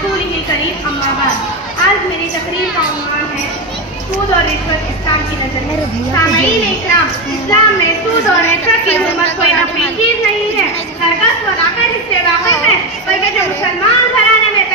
School ही करीब अम्माबाद। आज मेरी तकरीर का उन्वान है सूद और रिश्वत इस्लाम की नजर में। सामईन इकराम, इस्लाम में सूद और रिश्वत की हुर्मत कोई नफली चीज नहीं है। हरकत व नाकस इससे वाकिफ है, बल्कि जो मुसलमान घराने में